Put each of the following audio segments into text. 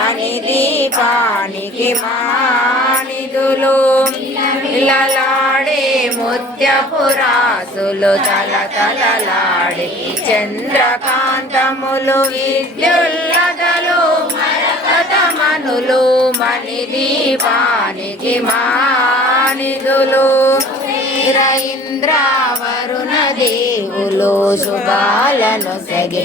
మణిదీపానికి మానిదులు ఇలలాడే ముత్యపురాసులు తలతలలాడే చంద్రకాంతములు విద్యుల్లతలు మరకతమనులు మణిదీపానికి మానిదులు ఇంద్రావరుణ దేవులు శుభాలను సగి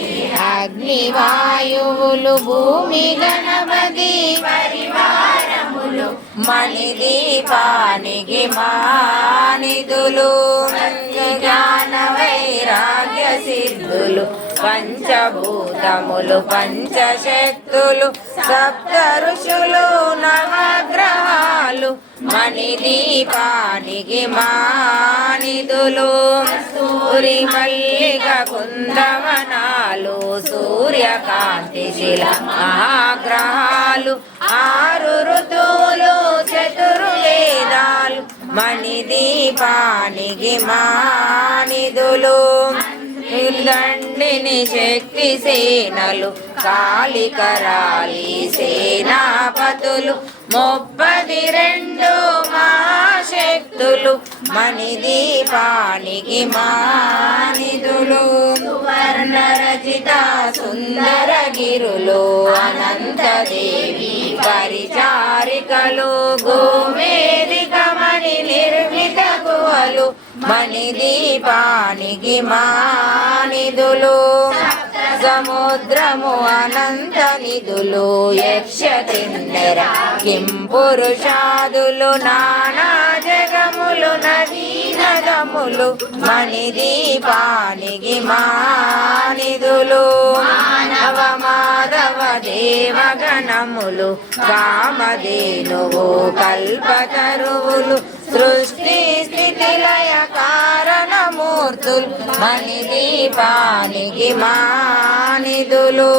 అగ్నివాయువులు భూమి గణపతి పరివారములు మణిదీపానికి మానిదులు జ్ఞాన వైరాగ్య సిద్ధులు పంచభూతములు పంచశక్తులు సప్త ఋషులు నవగ్రహాలు మణిదీపానికి మానిదులు సూరి మల్లిక కుందవనాలు సూర్యకాంతి శిల మహాగ్రహాలు ఆరు ఋతువులు చతుర్వేదాలు మణిదీపానికి మానిదులు దండిని శక్తి సేనలు కాళికరాలి సేనాపతులు 32 మహాశక్తులు మణిదీపానికి మానిదులు సువర్ణ రచిత సుందర గిరులు అనంతదేవి పరిచారికలు గోవేదిక మణి నిర్మిత గుహలు మణిదీపానికి మానిదులు సముద్రము అనంత నిధులు యక్ష కిన్నెర కిం పురుషాదులు నానా జగములు నదీ నదములు మణిదీపానికి మానిదులు మానవ మాధవ దేవగణములు కామధేనువు కల్పతరువులు సృష్టి స్థితి లయ కారణమూర్తులు మణిదీపానికి మానిదులు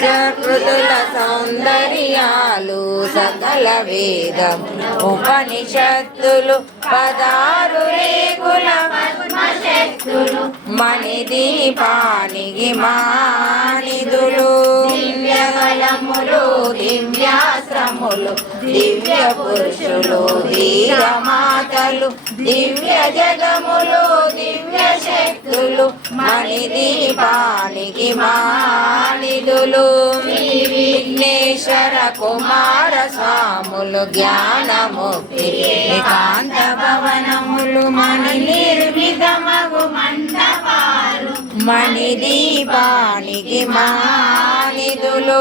ప్రకృతుల సౌందర్యాలు సకల వేదం ఉపనిషత్తులు 16 రేకుల పద్మశక్తులు మణిదీపానికి మానిదులు దివ్యబలములు దివ్యాశ్రములు దివ్య పురుషులు ధీరమాతలు దివ్య జగములు దివ్య శక్తులు మణిదీపానికి మానిదులు విఘ్నేశ్వర కుమార స్వాములు జ్ఞానముక్తి ఏకాంత భవనములు మణి నిర్మితమగు మండపాలు మణిదీపానికి మానిదులు